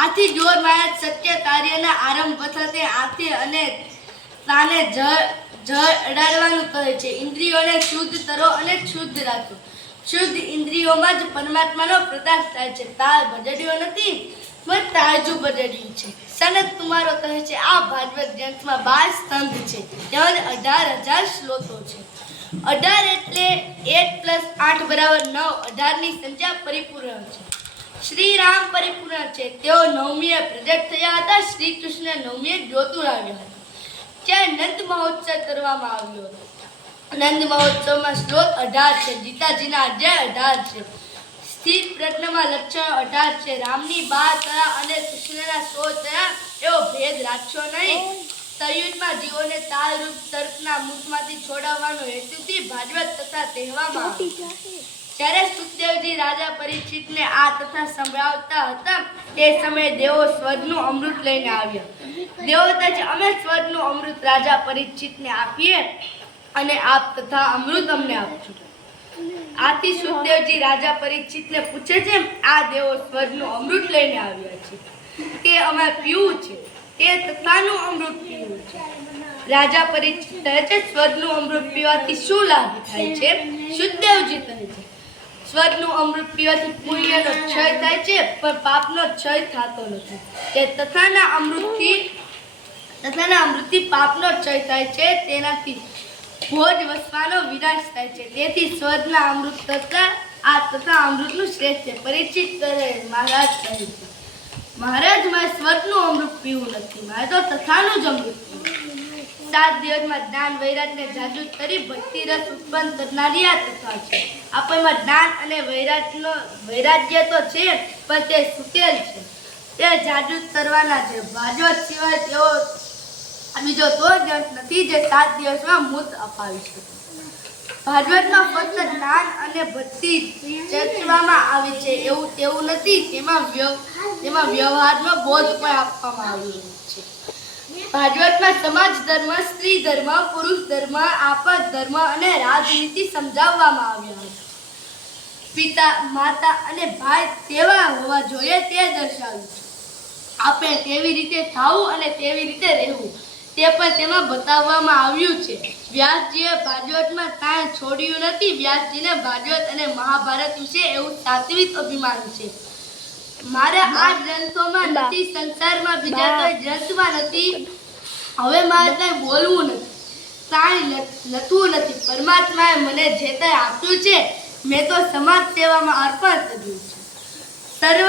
આથી જોર માયા સત્ય કાર્યના આરંભ થતે આથી અને તાને જળ અડાડવાનું કહે છે. ઇન્દ્રિયોને શુદ્ધ કરો અને શુદ્ધ રાખો. શુદ્ધ ઇન્દ્રિયોમાં જ પરમાત્માનો પ્રકાશ થાય છે. તાર બજડ્યો નથી, પણ તાજુ બજડ્યું છે. સનત કુમારો કહે છે આ ભાગવત ગ્રંથમાં 12 સ્કંદ છે, તેમજ 18,000 શ્લોકો છે. 18 એટલે 1 + 8 = 9. 18 ની સંખ્યા પરિપૂર્ણ છે. શ્રી રામ પરિપૂર્ણ છે. તેઓ નવમીએ પ્રગટ થયા હતા. શ્રી કૃષ્ણ નવમીએ જ્યોતુર આવ્યા હતા. ત્યાં નંદ મહોત્સવ કરવામાં આવ્યો હતો. નંદ મહોત્સવમાં શ્લોક 18 છે. ગીતાજીના અધ્યાય 18 છે. સ્થિર પ્રજ્ઞમાં લક્ષણ 18 છે. રામની 12 તરા અને કૃષ્ણના 100 તરા એવો ભેદ રાખશો નહીં. સંયુગમાં જીવોને તાલરૂપ તર્કના મુખમાંથી છોડાવવાનો હેતુથી ભાગવત કથા કહેવામાં આવી. જ્યારે સુખદેવજી રાજા પરીક્ષિતને આ કથા સંભળાવતા હતા તે સમયે દેવો સ્વર્ગનું અમૃત લઈને આવ્યા. દેવો કહે છે અમે સ્વર્ગનું અમૃત રાજા પરીક્ષિતને આપીએ અને આપ તથા અમૃત અમને આપજો. આથી સુખદેવજી રાજા પરીક્ષિતને પૂછે છે આ દેવો સ્વર્ગનું અમૃત લઈને આવ્યા છે, તે અમે પીવું છે, તે તથાનું અમૃત પીવું છે. રાજા પરીક્ષિત કહે છે સ્વર્ગનું અમૃત પીવાથી શું લાભ થાય છે? સુખદેવજી કહે છે સ્વર્ગનું અમૃત પીવાથી પુણ્યનો ક્ષય થાય છે, પણ પાપનો ક્ષય થતો નથી. તે તથાના અમૃતથી પાપનો ક્ષય થાય છે, તેનાથી ભોજ વસવાનો વિનાશ થાય છે. તેથી સ્વર્ગના અમૃત કરતા આ તથા અમૃતનું શ્રેષ્ઠ છે. પરીક્ષિત કરે મહારાજ કહે છે મહારાજ મારે સ્વર્ગનું અમૃત પીવું નથી, મારે તો તથાનું જ અમૃત પીવું. 7 દિવસમાં જ્ઞાન વૈરાગ્યને જાગૃત કરી ભક્તિ રસ ઉત્પન્ન કરનારી આ કથા છે. આપણમાં જ્ઞાન અને વૈરાગ્ય તો છે, પણ તે સુતેલ છે, તે જાગૃત કરવાના છે. ભાગવત સિવાય તેઓ બીજો તો ગ્રંથ નથી જે 7 દિવસમાં મુક્ત અપાવી શકે. ભાગવતમાં ફક્ત જ્ઞાન અને ભક્તિ ચર્ચવામાં આવી છે એવું તેવું નથી, તેમાં વ્યવહારનો બોધ પણ આપવામાં આવ્યો છે. ભાગવતમાં સમાજ ધર્મ, સ્ત્રી ધર્મ, પુરુષ ધર્મ, આપત ધર્મ અને રાજનીતિ સમજાવવામાં આવ્યા હતા. પિતા, માતા અને ભાઈ કેવા હોવા જોઈએ તે દર્શાવ્યું છે. આપણે કેવી રીતે થવું અને કેવી રીતે રહેવું તે પણ તેમાં બતાવવામાં આવ્યું છે. વ્યાસજીએ ભાગવતમાં કાંઈ છોડ્યું નથી. વ્યાસજીને ભાગવત અને મહાભારત વિશે એવું સાત્વિક અભિમાન છે. મારા આ ગ્રંથોમાં નથી, સંસારમાં બીજા કોઈ ગ્રંથમાં નથી. હવે મારે કાંઈ બોલવું નથી, કાંઈ લખવું નથી. પરમાત્માએ મને જે કંઈ આપ્યું છે મેં તો સમાજ સેવામાં અર્પણ કર્યું છે. સર્વ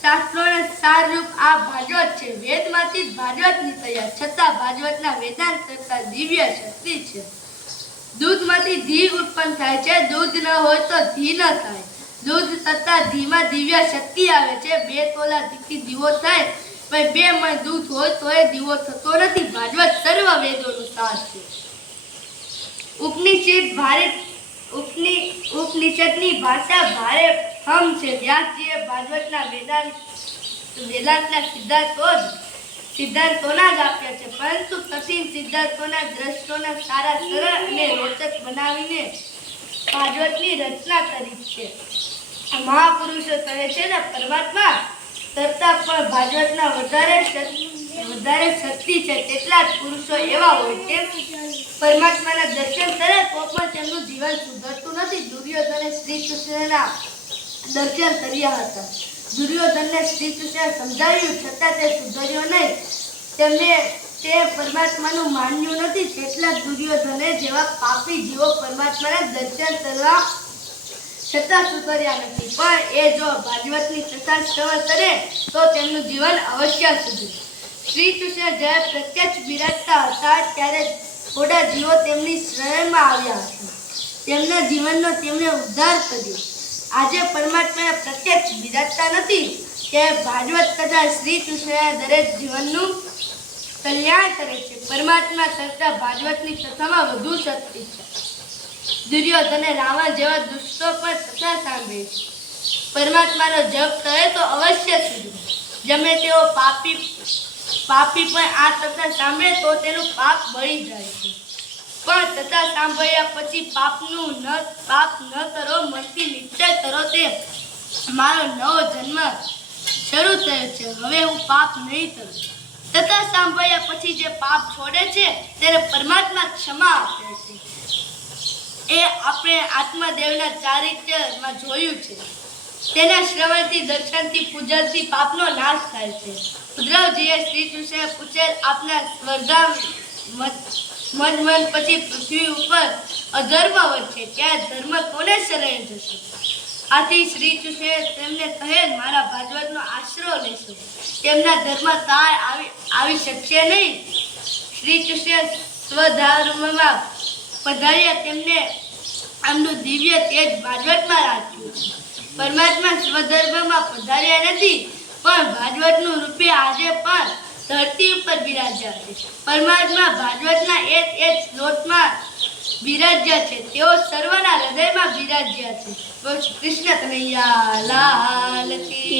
શાસ્ત્રોને સારરૂપ આ ભાગવત છે. વેદમાંથી જ ભાગવત નીકળ્યા, છતાં ભાગવતના વેદાંત કરતા દિવ્ય શક્તિ છે. દૂધમાંથી ઘી ઉત્પન્ન થાય છે. દૂધ ન હોય તો ઘી ન થાય. દૂધ તથા ઘીમાં દિવ્ય શક્તિ આવે છે. 2 તોલા ઘીથી દીવો થાય, પણ 2 મણ દૂધ હોય તો એ દીવો થતો નથી. ભાગવત સર્વ વેદોનું સાર છે. ઉપનિષદની ભાષા ભારે હમ છે. વ્યાસજીએ ભાગવતના વેદાંતના સિદ્ધાંતોના જ આપ્યા છે, પરંતુ કઠિન સિદ્ધાંતોના દ્રષ્ટોના સારા સરળ અને રોચક બનાવીને ભાગવતની રચના કરી છે. મહાપુરુષો કહે છે ને પરમાત્મા કરતા પણ ભાગવતના વધારે શક્તિ છે. તેટલા જ પુરુષો એવા હોય છે પરમાત્માના દર્શન કરે તો પણ તેમનું જીવન સુધરતું નથી. દુર્યોધને શ્રી કૃષ્ણના દર્શન કર્યા હતા. દુર્યોધનને શ્રી કૃષ્ણે સમજાવ્યું છતાં તે સુધર્યો નહીં. તે પરમાત્માનું માન્યું નથી. તેટલા દુર્યોધને જેવા પાપી જીવો પરમાત્માના દર્શન કરવા છતાં સુધર્યા નથી. પણ એ જો ભાગવતની કથા શ્રવણ કરે તો તેમનું જીવન અવશ્ય સુધરે. શ્રી કૃષ્ણ જ્યારે પ્રત્યક્ષ બિરાજતા હતા ત્યારે થોડા જીવો તેમની શરણમાં આવ્યા હતા. તેમના જીવનનો તેમણે ઉદ્ધાર કર્યો. આજે પરમાત્મા પ્રત્યક્ષ બિરાજતા નથી કે ભાગવત કથા શ્રી કૃષ્ણ દરેક જીવનનું કલ્યાણ કરે છે. પરમાત્મા કરતા ભાગવતની કથામાં વધુ શક્તિ છે. દુર્યોધને રાવણ જેવા દુષ્ટો પણ કથા સાંભળે છે. પરમાત્માનો જપ કરે તો અવશ્ય સુધરે. જમે તેઓ પાપી પણ આ કથા સાંભળે તો તેનું પાપ બળી જાય છે. પણ કથા સાંભળ્યા પછી પાપ ન કરો, મનથી નિશ્ચય કરો તે મારો નવો જન્મ શરૂ થયો છે, હવે હું પાપ નહીં કરું. તથા સાંભળ્યા પછી જે પાપ છોડે છે તેને પરમાત્મા ક્ષમા આપે છે. એ આપણે આત્મદેવના ચારિત્ર્યમાં જોયું છે. તેના શ્રવણથી, દર્શનથી, પૂજનથી પાપનો નાશ થાય છે. ઉદ્ધવજીએ શ્રી કૃષ્ણને પૂછેલ, આપના સ્વર્ધામ મન પછી પૃથ્વી ઉપર અધર્મ વધશે, ત્યાં ધર્મ કોને શરણે જશે? આથી શ્રી કૃષ્ણે તેમને કહેલ, મારા ભાગવતનો આશરો લેશો, તેમના ધર્મ તાળ આવી શકશે નહીં. શ્રી કૃષ્ણ સ્વધર્મમાં પધાર્યા, તેમને આમનું દિવ્ય તેજ ભાગવતમાં રાખ્યું છે. પરમાત્મા સ્વધર્મમાં પધાર્યા નથી, પણ ભાગવતનું રૂપે આજે પણ ધરતી ઉપર બિરાજ્યા છે. પરમાત્મા ભાગવતના એક શ્લોકમાં બિરાજ્યા છે, તેઓ સર્વના હૃદયમાં બિરાજ્યા છે. કૃષ્ણ કનૈયા લાલ કી